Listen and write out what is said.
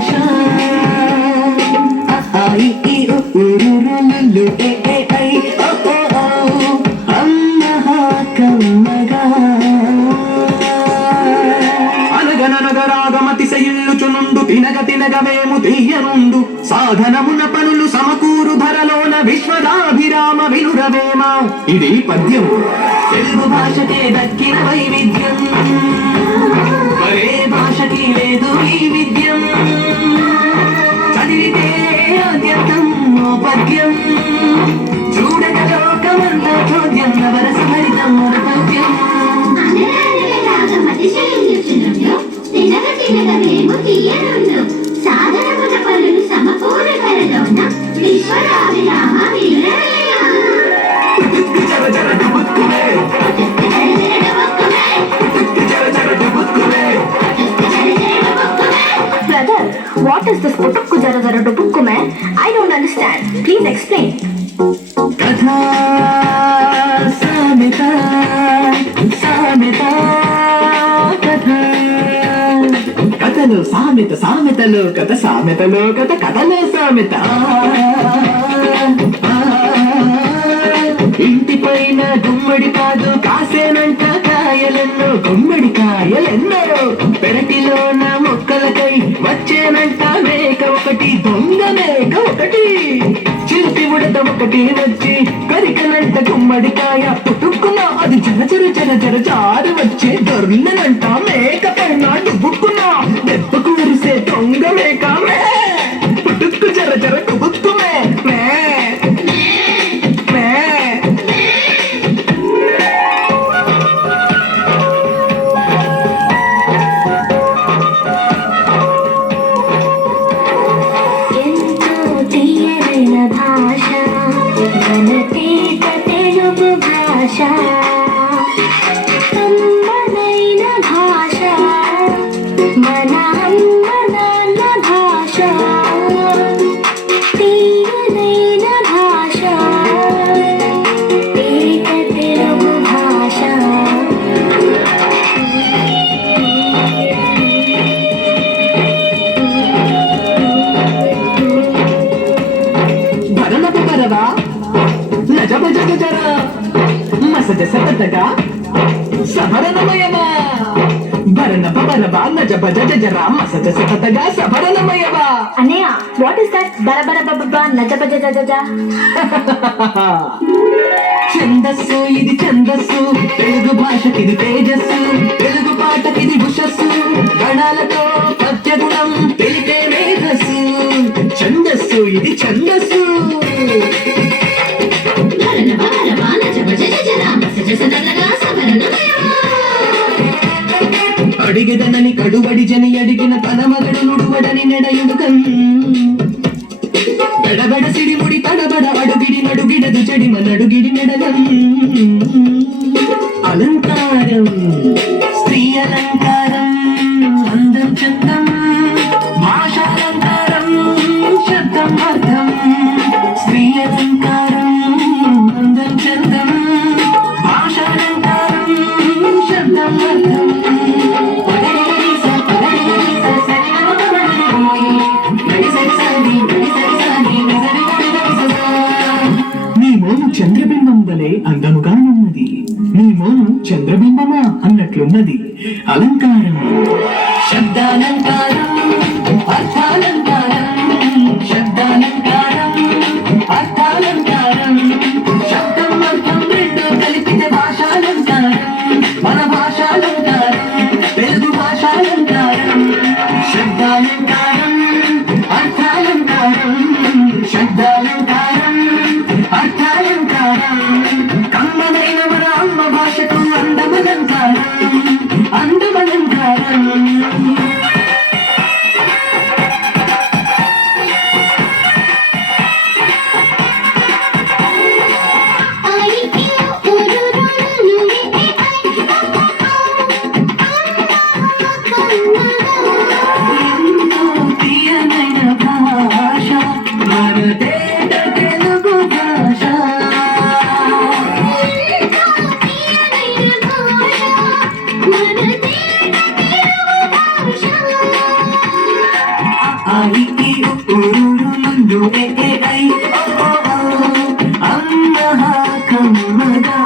భాష అనగనగరాగమతిశయిల్లుచునుండు తినగ తినగవేము తీయనుండు సాధనమున పనులు సమకూరు ధరలోన విశ్వదాభిరామ వినురవేమ. ఇది పద్యం. తెలుగు భాషకే దక్కిన వైవిధ్యం, మరే భాషకి లేదు ఈ విద్యం. చదివితే ఆద్యంతం పద్యం, చూడక లోకమంతా చోద్యం, నవరస భరితం పద్యం. సాధనమున పనులు సమకూరు ధరలోన విశ్వదాభిరామ వినురవేమ. Brother, what is this putukku jara jara dubukku mein? I don't understand. Please explain. Katha samita samita katha. Katalo samita samitalo katha samitalo katha katalo samita. ఇంటి పైన గుమ్మడి కాదు కాసేనంట కాయలెన్నో, గుమ్మడి కాయలెన్నో. పెరటిలోన మొక్కలకై వచ్చేనంట మేక ఒకటి, దొంగ మేక ఒకటి. చిరుతి ఉడత ఒకటి వచ్చి కరికనంట గుమ్మడికాయ, పుట్టుకున్న అది జర జర జర జర జారి వచ్చే దొర్లనంట మేక పైన డుబుక్కున్న దెబ్బకు ఉరిసే దొంగ మేక మే. పుట్టుక్కు జర జర డుబుక్కు మే మే. సతగా సభరణమయమా భరణ భరబా నజ భజ జరా మసజ సతగా సభరణమయమా. అన్నయ్య, what is that బరబర బబబా నజ భజ జజ? ఛందస్సు ఇది ఛందస్సు, తెలుగు భాషకిది తేజస్సు, తెలుగు పాటకిది ఉషస్సు, గణాలతో పద్యగుణం తెలిపే మేధస్సు. ఛందస్సు ఇది ఛందస్సు. అడిగదనని కడుబడి జని అడిగిన తన మగడు నుడువడని నెడయుడుకం. బెడబెడ సిడిముడి తడబడ అడుగిడి నడుగిడదు చెడిమ నడుగిడి నెడలం. అలంకారం స్త్రీ అలంకారం, అందం చందం భాషాలంకారం, శబ్దం అర్థం. స్త్రీ అలంకారం అందం చందం భాషాలంకారం, శబ్దం అర్థం. చంద్రబింబం వలె అందముగా ఉన్నది, నీ మోము చంద్రబింబమా అన్నట్లున్నది. అలంకారం శబ్దాలంకారం అర్థాలంకారం, శబ్దాలంకారం అర్థాలంకారం. శబ్దం అర్థం రెండు కలిపితే భాషాలంకారం, మన భాషాలంకారం తెలుగు భాషాలంకారం. శబ్దాలంకారం అర్థాలంకారం, శబ్దాలంకారం అర్థాలంకారం. కమ్మనైన మన అమ్మ భాషకు అందమలంకారం, అందమలంకారం. ఆయి ఈ ఊరూరు Lulu A A I O ఓ ఓ. అమ్మ కమ్మగా